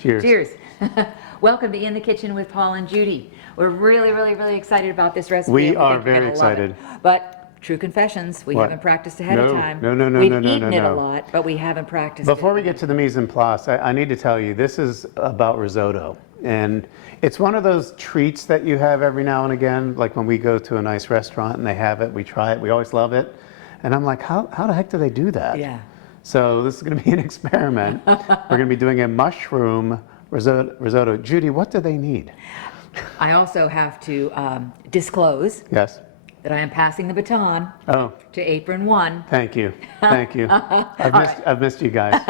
Cheers. Cheers. Welcome to In the Kitchen with Paul and Judy. We're really excited about this recipe. We and are think you're very gonna love it. excited. But true confessions, we What? haven't practiced ahead of time. No, We've eaten it a lot, but we haven't practiced Before it. we get to the mise en place, I need to tell you, this is about risotto. And it's one of those treats that you have every now and again, like when we go to a nice restaurant and they have it, we try it, we always love it. And I'm like, how the heck do they do that? Yeah. So this is going to be an experiment. We're going to be doing a mushroom risotto. Judy, what do they need? I also have to disclose Yes. that I am passing the baton Oh, to apron one. thank you. Thank you. I've missed you guys.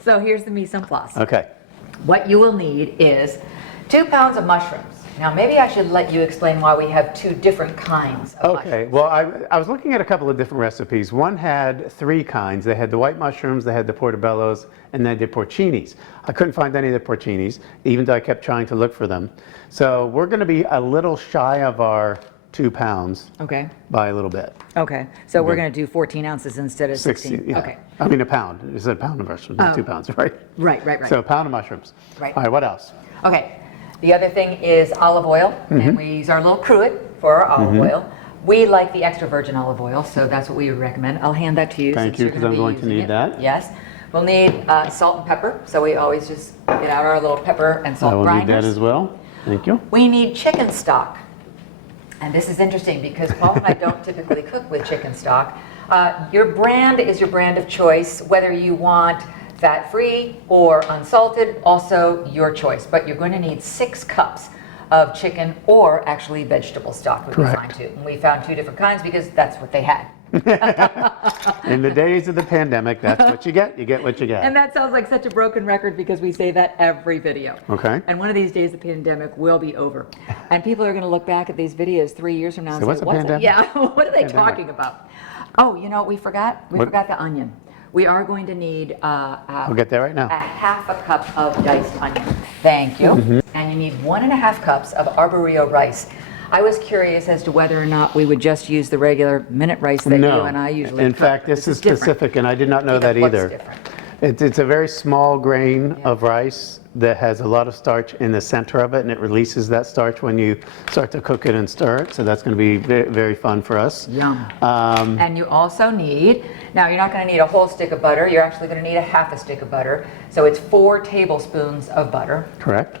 So here's the mise en place. Okay. What you will need is 2 pounds of mushrooms. Now maybe I should let you explain why we have 2 different kinds of Okay, mushrooms. well, I was looking at a couple of different recipes. One had 3 kinds. They had the white mushrooms, they had the portobellos, and they did porcinis. I couldn't find any of the porcinis, even though I kept trying to look for them. So we're going to be a little shy of our 2 pounds Okay. by a little bit. Okay. So we're going to do 14 ounces instead of 16. 60, yeah. Okay. I mean a pound. You said a pound of mushrooms, not 2 pounds, right? Right. So a pound of mushrooms. Right. All right, what else? Okay. The other thing is olive oil, and we use our little cruet for our olive oil. We like the extra virgin olive oil, so that's what we would recommend. I'll hand that to you. Thank since you, you're because gonna I'm be going to using need it. that. Yes. We'll need salt and pepper, so we always just get out our little pepper and salt I will grinders. need that as well. Thank you. We need chicken stock. And this is interesting because Paul and I don't typically cook with chicken stock. Your brand is your brand of choice, whether you want fat-free or unsalted, also your choice. But you're going to need 6 cups of chicken or actually vegetable stock would be fine Correct. too. And we found 2 different kinds because that's what they had. In the days of the pandemic, that's what you get. You get what you get. And that sounds like such a broken record because we say that every video. Okay. And one of these days the pandemic will be over. And people are going to look back at these videos 3 years from now and So what's say, a pandemic? Yeah, what are they Pandemic. talking about? Oh, you know, we forgot the onion. We are going to need I'll get there right a now. half a cup of diced onion. Thank you. And you need 1.5 cups of arborio rice. I was curious as to whether or not we would just use the regular minute rice that you No. and I usually In cook. fact, this is different. specific, and I did not know that What's either. different? It's a very small grain of rice that has a lot of starch in the center of it, and it releases that starch when you start to cook it and stir it. So that's going to be very, very fun for us. Yum. And you also need, now you're not going to need a whole stick of butter, you're actually going to need a half a stick of butter. So it's 4 tablespoons of butter. Correct?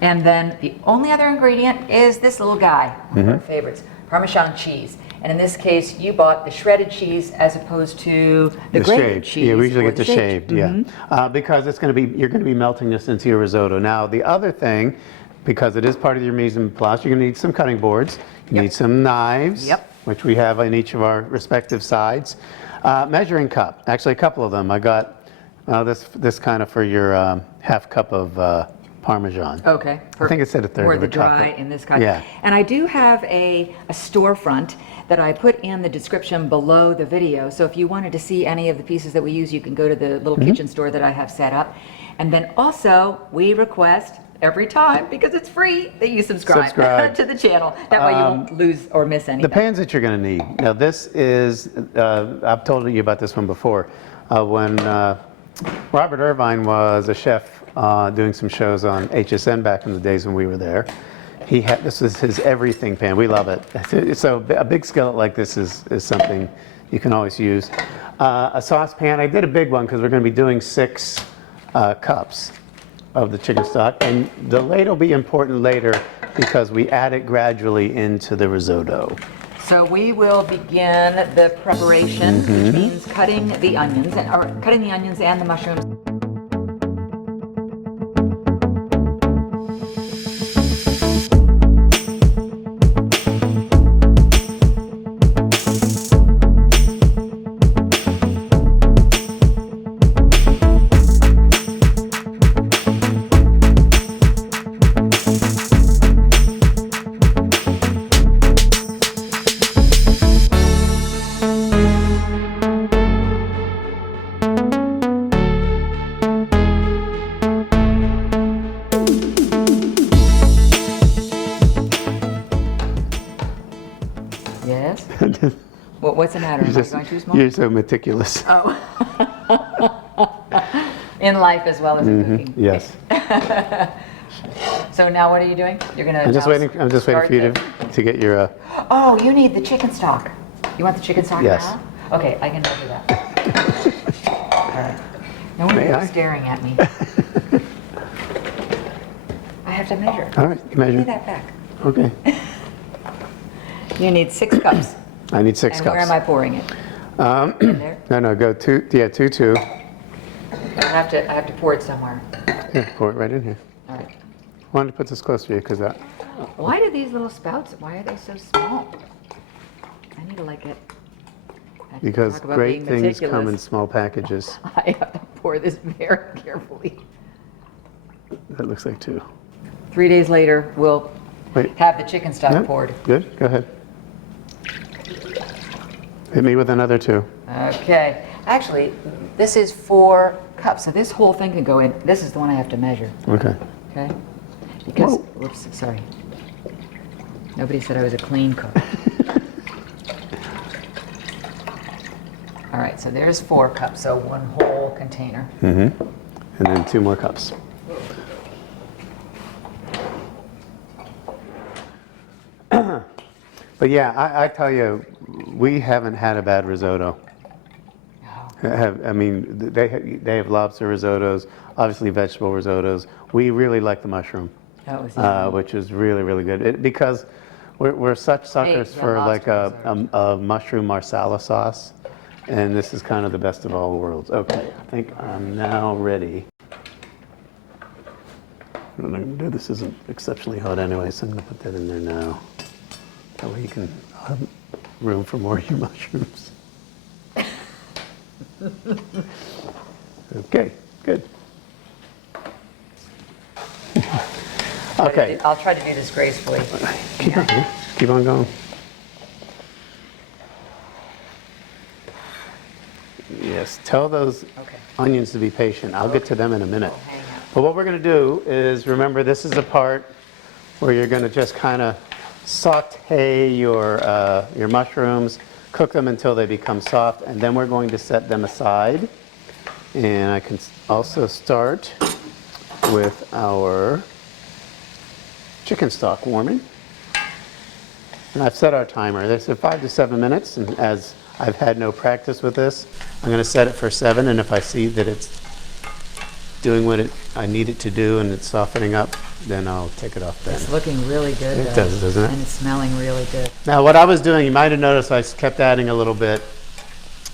And then the only other ingredient is this little guy, one of our favorites, Parmesan cheese. And in this case, you bought the shredded cheese as opposed to the grated shaved. cheese. Yeah, we usually or get the shaved, yeah. Because it's going to be, you're going to be melting this into your risotto. Now, the other thing, because it is part of your mise en place, you're going to need some cutting boards. You need some knives, which we have on each of our respective sides. Measuring cup, actually a couple of them. I got this kind of for your half cup of Parmesan. Okay. I think it said a third or of the a cup. dry in this kind. Yeah. And I do have a storefront that I put in the description below the video. So if you wanted to see any of the pieces that we use, you can go to the little kitchen store that I have set up. And then also, we request every time, because it's free, that you subscribe. To the channel. That way you won't lose or miss anything. The pans that you're going to need. Now this is, I've told you about this one before. When Robert Irvine was a chef doing some shows on HSN back in the days when we were there, this was his everything pan. We love it. So a big skillet like this is something you can always use. A saucepan, I did a big one because we're going to be doing 6 cups of the chicken stock. And the lid will be important later because we add it gradually into the risotto. So we will begin the preparation, which means cutting the onions, and the mushrooms. Yes? What's the matter? Am I going too small? You're so meticulous. Oh. In life as well as in cooking. Yes. So now what are you doing? You're gonna. I'm just waiting for you to get your. Oh, you need the chicken stock. You want the chicken stock Yes. now? Okay, I can measure that. All right. No one is staring at me. I have to measure. All right, you measure. Give me that back. Okay. You need 6 cups. I need 6 And cups. where am I pouring it? In there? No, go 2. Yeah, 2. I have to pour it somewhere. Here, pour it right in here. All right. I wanted to put this close to you because that. Why do these little spouts, why are they so small? I need to like it. I have to Because talk about great being things come in meticulous. small packages. I have to pour this very carefully. That looks like 2. 3 days later, we'll Wait. have the chicken stock Yeah, poured. good. Go ahead. Hit me with another 2. Okay. Actually, this is 4 cups, so this whole thing can go in. This is the one I have to measure, Okay. okay? Because, Whoa. whoops, sorry. Nobody said I was a clean cook. All right, so there's 4 cups, so 1 whole container. And then 2 more cups. But yeah, I tell you, we haven't had a bad risotto. I mean, they have lobster risottos, obviously vegetable risottos. We really like the mushroom, That was which is really, really good. Because we're such suckers yeah, for like lobster a mushroom marsala sauce. And this is kind of the best of all worlds. Okay, I think I'm now ready. What I'm going to do, this isn't exceptionally hot anyway, so I'm going to put that in there now. That way you can have room for more of your mushrooms. Okay, good. Okay. I'll try to do this gracefully. Keep on going. Yes, tell those Okay. onions to be patient. I'll get to them in a minute. Hang on. But what we're going to do is, remember, this is the part where you're going to just kind of saute your mushrooms, cook them until they become soft, and then we're going to set them aside. And I can also start with our chicken stock warming. And I've set our timer. They said 5 to 7 minutes, and as I've had no practice with this, I'm going to set it for 7, and if I see that it's doing what I need it to do and it's softening up, then I'll take it off then. It's looking really good, It though. does, doesn't it? And it's smelling really good. Now, what I was doing, you might have noticed I kept adding a little bit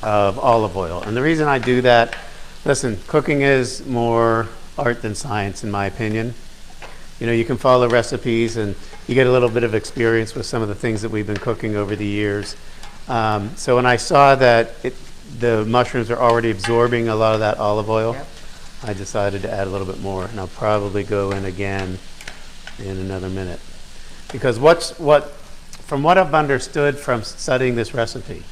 of olive oil. And the reason I do that, listen, cooking is more art than science, in my opinion. You know, you can follow recipes and you get a little bit of experience with some of the things that we've been cooking over the years. So when I saw that the mushrooms are already absorbing a lot of that olive oil, Yep. I decided to add a little bit more, and I'll probably go in again in another minute. Because from what I've understood from studying this recipe,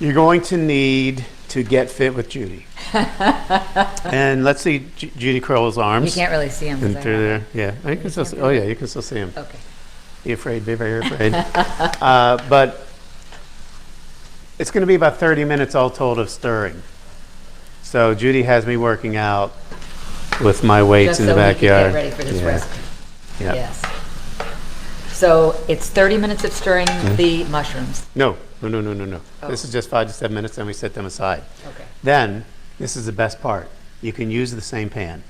you're going to need to get fit with Judy. And let's see Judy Crowell's arms. You can't really see them. And through there, yeah. You can still see, oh yeah, you can still see him. Okay. Be afraid, be very afraid. But it's going to be about 30 minutes all told of stirring. So Judy has me working out with my weights Just in the so we can backyard. get ready for this Yeah. recipe. Yeah. Yes. So it's 30 minutes of stirring the mushrooms. No. Oh. This is just 5 to 7 minutes, then we set them aside. Okay. Then, this is the best part. You can use the same pan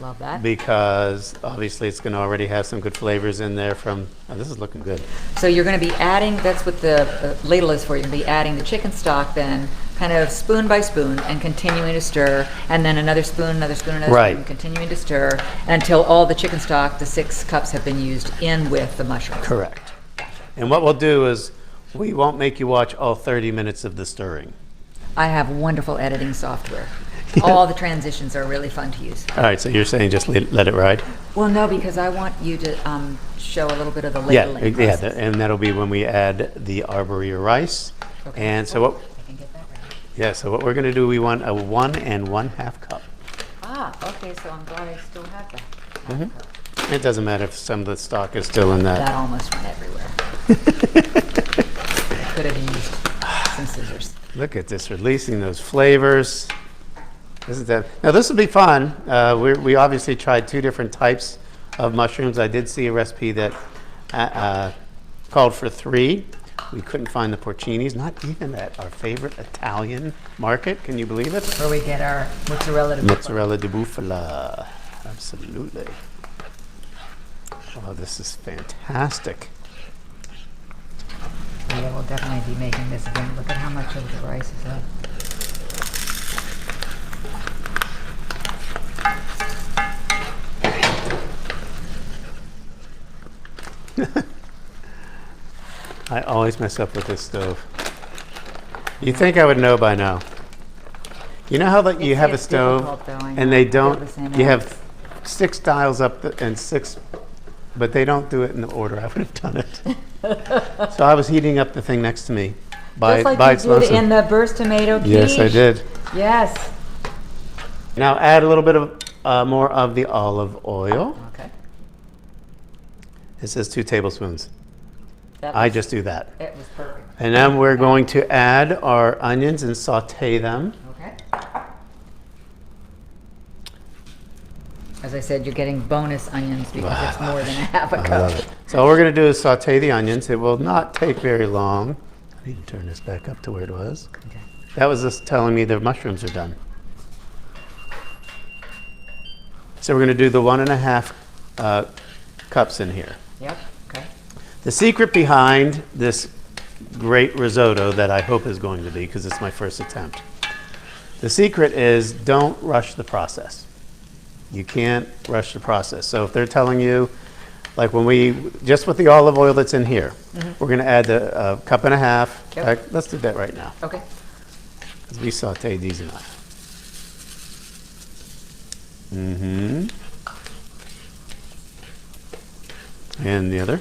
Love that. because obviously it's going to already have some good flavors in there from, oh, this is looking good. So you're going to be adding, that's what the ladle is for, you're going to be adding the chicken stock then, kind of spoon by spoon, and continuing to stir, and then another spoon, another spoon, another Right. spoon, continuing to stir until all the chicken stock, the 6 cups, have been used in with the mushrooms. Correct. And what we'll do is, we won't make you watch all 30 minutes of the stirring. I have wonderful editing software. All the transitions are really fun to use. All right, so you're saying just let it ride? Well, no, because I want you to show a little bit of the Yeah, labeling process. and that'll be when we add the arborio rice. Okay. And so what, I can get that ready. yeah, so what we're going to do, we want a 1 1/2 cup. Ah, okay, so I'm glad I still have that. Mm-hmm. It doesn't matter if some of the stock is still in That that. almost went everywhere. Could have used some scissors. Look at this, releasing those flavors. This is that. Now this will be fun. We obviously tried 2 different types of mushrooms. I did see a recipe that called for 3. We couldn't find the porcinis, not even at our favorite Italian market. Can you believe it? Where we get our mozzarella di bufala. Mozzarella di bufala. Absolutely. Oh, this is fantastic. Yeah, we'll definitely be making this again. Look at how much of the rice is up. I always mess up with this stove. You think I would know by now. You know how like you have a It's stove difficult, though, I and know. they Feel don't, the same you way. have 6 dials up and 6, but they don't do it in the order I would have done it. So I was heating up the thing next to me by Just like by you did explosive. in the burst tomato quiche. Yes, I did. Yes. Now add a little bit of more of the olive oil. Okay. It says 2 tablespoons. That I was- just do that. It was perfect. And then we're going to add our onions and saute them. Okay. As I said, you're getting bonus onions because it's more than a half a I cup. love it. So all we're going to do is saute the onions. It will not take very long. I need to turn this back up to where it was. Okay. That was just telling me the mushrooms are done. So we're going to do the 1.5 cups in here. Yep. Okay. The secret behind this great risotto that I hope is going to be, because it's my first attempt, the secret is don't rush the process. You can't rush the process. So if they're telling you, like when we, just with the olive oil that's in here, we're going to add a 1.5 cups. Yep. Let's do that right now, Okay. because we sauteed these enough. And the other.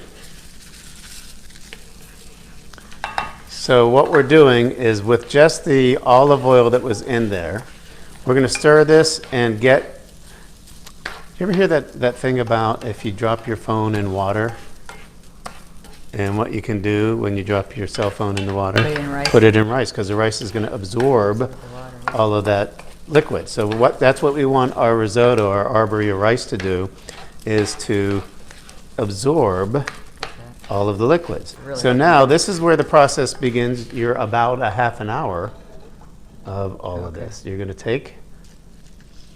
So what we're doing is with just the olive oil that was in there, we're going to stir this and get, you ever hear that thing about if you drop your phone in water and what you can do when you drop your cell phone in the water? Put it in rice. Put it in rice, because the rice is going to absorb all of that liquid. So that's what we want our risotto, our arborio rice to do, is to absorb all of the liquids. Really So good. now this is where the process begins. You're about a half an hour of all of this. You're going to take,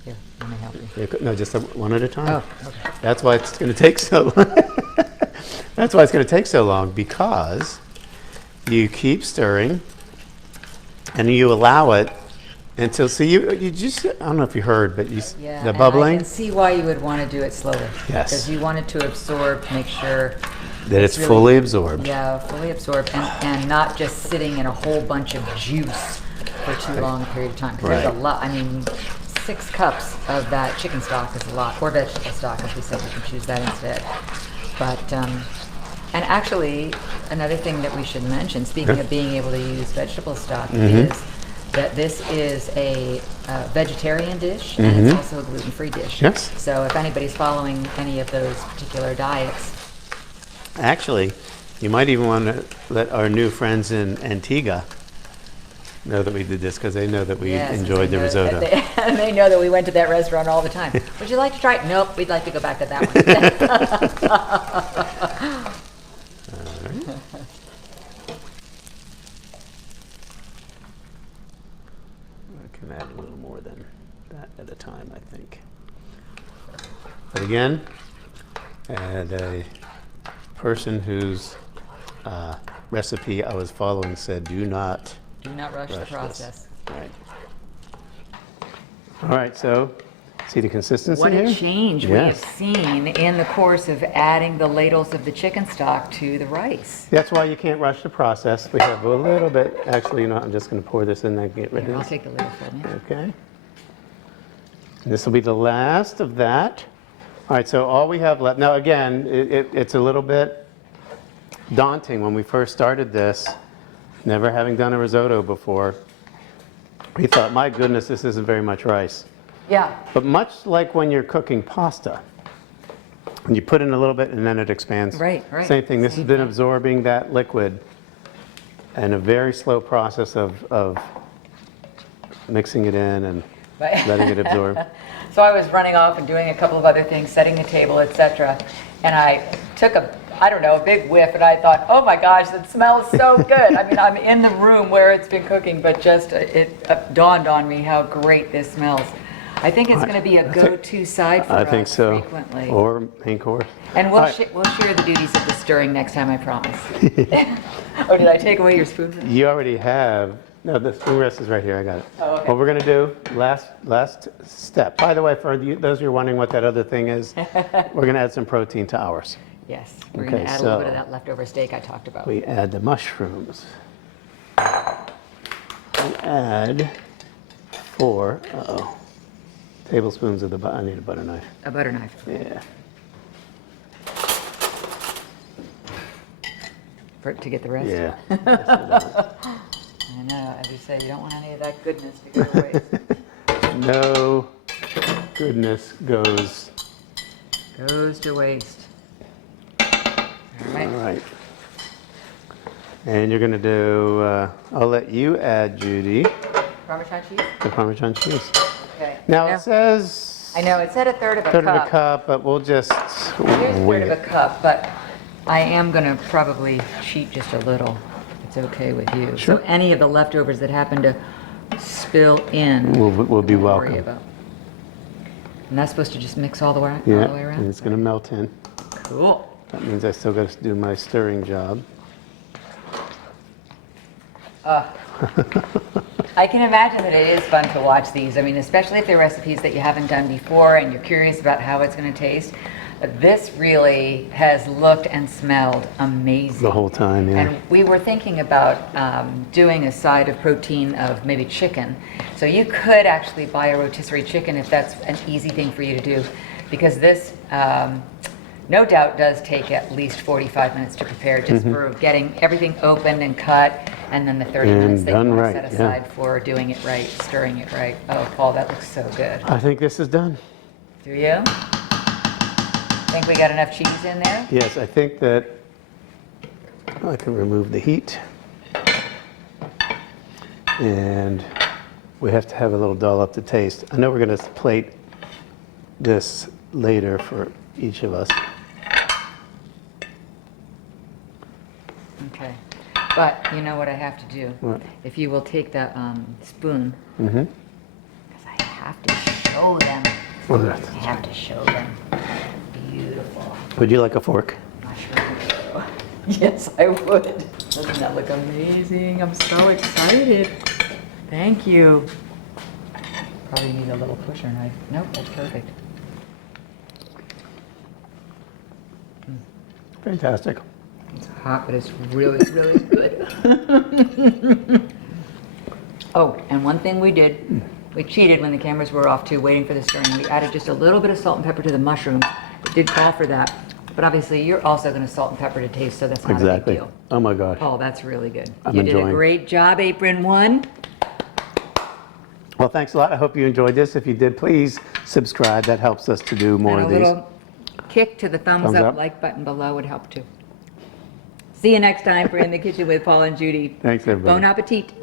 Here, let me help you. no, just one at a time. Oh, okay. That's why it's going to take so long. That's why it's going to take so long, because you keep stirring and you allow it until, see, you just, I don't know if you heard, but Yeah, the and bubbling, I can see why you would want to do it slowly. Yes. Because you want it to absorb, make sure. that it's really- fully absorbed. Yeah, fully absorbed and not just sitting in a whole bunch of juice for too long a period of time. 'Cause there's a Right. lot, I mean, 6 cups of that chicken stock is a lot, or vegetable stock, as we said, we can choose that instead. But, and actually, another thing that we should mention, speaking of being able to use vegetable stock, is that this is a vegetarian dish, and it's also a gluten-free dish. Yes. So if anybody's following any of those particular diets, Actually, you might even want to let our new friends in Antigua know that we did this, because they know that we yes, enjoyed the they know risotto. that and they know that we went to that restaurant all the time. Would you like to try it? Nope, we'd like to go back to that one. I can add a little more than that at a time, I think. But again, and a person whose recipe I was following said, do not Do not rush the rush this. process. Right. All right, so see the consistency What here? a change we have Yes. seen in the course of adding the ladles of the chicken stock to the rice. That's why you can't rush the process. We have a little bit, actually, you know, I'm just going to pour this in there and get rid Here, I'll of this. take the ladle for me. Okay. And this will be the last of that. All right, so all we have left, now again, it's a little bit daunting when we first started this, never having done a risotto before. We thought, my goodness, this isn't very much rice. Yeah, But much like when you're cooking pasta, when you put in a little bit and then it expands. Right. Same thing, this has Same been thing. absorbing that liquid and a very slow process of mixing it in and Right. letting it absorb. So I was running off and doing a couple of other things, setting the table, etc. And I took a big whiff, and I thought, oh my gosh, that smells so good. I mean, I'm in the room where it's been cooking, but just it dawned on me how great this smells. I think it's going to be a go-to side for I us think so. frequently. Or main course. And we'll, All right. we'll share the duties of the stirring next time, I promise. Oh, did I take away your spoon? You already have, no, the spoon rest is right here, I got it. Oh, okay. What we're gonna do, last step. By the way, for those who are wondering what that other thing is, we're gonna add some protein to ours. Yes, we're Okay, going to add a little bit of so- that leftover steak I talked about. We add the mushrooms. We add 4, tablespoons of I need a butter knife. A butter knife. Yeah. To get the rest? Yeah. I know, as you say, you don't want any of that goodness to go to waste. No goodness goes. Goes to waste. All All right. right. And you're gonna do, I'll let you add, Judy, Parmesan cheese? the Parmesan cheese. Okay. Now it says I know, it said a third of a third cup. of a cup, but we'll just Here's a wing third of a it. cup, but I am going to probably cheat just a little. It's okay with you. Sure. So any of the leftovers that happen to spill in, We'll be don't worry welcome. about. And that's supposed to just mix all the way, Yeah, all the way around? and it's gonna melt in. Cool. That means I still gotta do my stirring job. I can imagine that it is fun to watch these. I mean, especially if they're recipes that you haven't done before and you're curious about how it's going to taste. But this really has looked and smelled amazing. The whole time, yeah. And we were thinking about doing a side of protein of maybe chicken. So you could actually buy a rotisserie chicken if that's an easy thing for you to do. Because this, no doubt, does take at least 45 minutes to prepare just for getting everything opened and cut. And then the 30 And minutes that you done want right, to set yeah. aside for doing it right, stirring it right. Oh, Paul, that looks so good. I think this is done. Do you? Think we got enough cheese in there? Yes, I think that I can remove the heat. And we have to have a little dollop to taste. I know we're gonna plate this later for each of us. Okay. But you know what I have to do? What? If you will take that spoon, Mm-hmm. because I have to show them. I have to show them. Beautiful. Would you like a fork? I sure do. Yes, I would. Doesn't that look amazing? I'm so excited. Thank you. Probably need a little pusher knife. Nope, that's perfect. Fantastic. It's hot, but it's really, really good. Oh, and one thing we did, we cheated when the cameras were off too, waiting for the stirring. We added just a little bit of salt and pepper to the mushrooms. It did call for that. But obviously, you're also going to salt and pepper to taste, so that's not a big Exactly. deal. Oh my gosh. Oh, that's really good. I'm You did a enjoying. great job, Apron One. Well, thanks a lot. I hope you enjoyed this. If you did, please subscribe. That helps us to do more And a of these. little kick to the thumbs Thumbs up, up. like button below would help too. See you next time for In the Kitchen with Paul and Judy. Thanks, everybody. Bon appetit.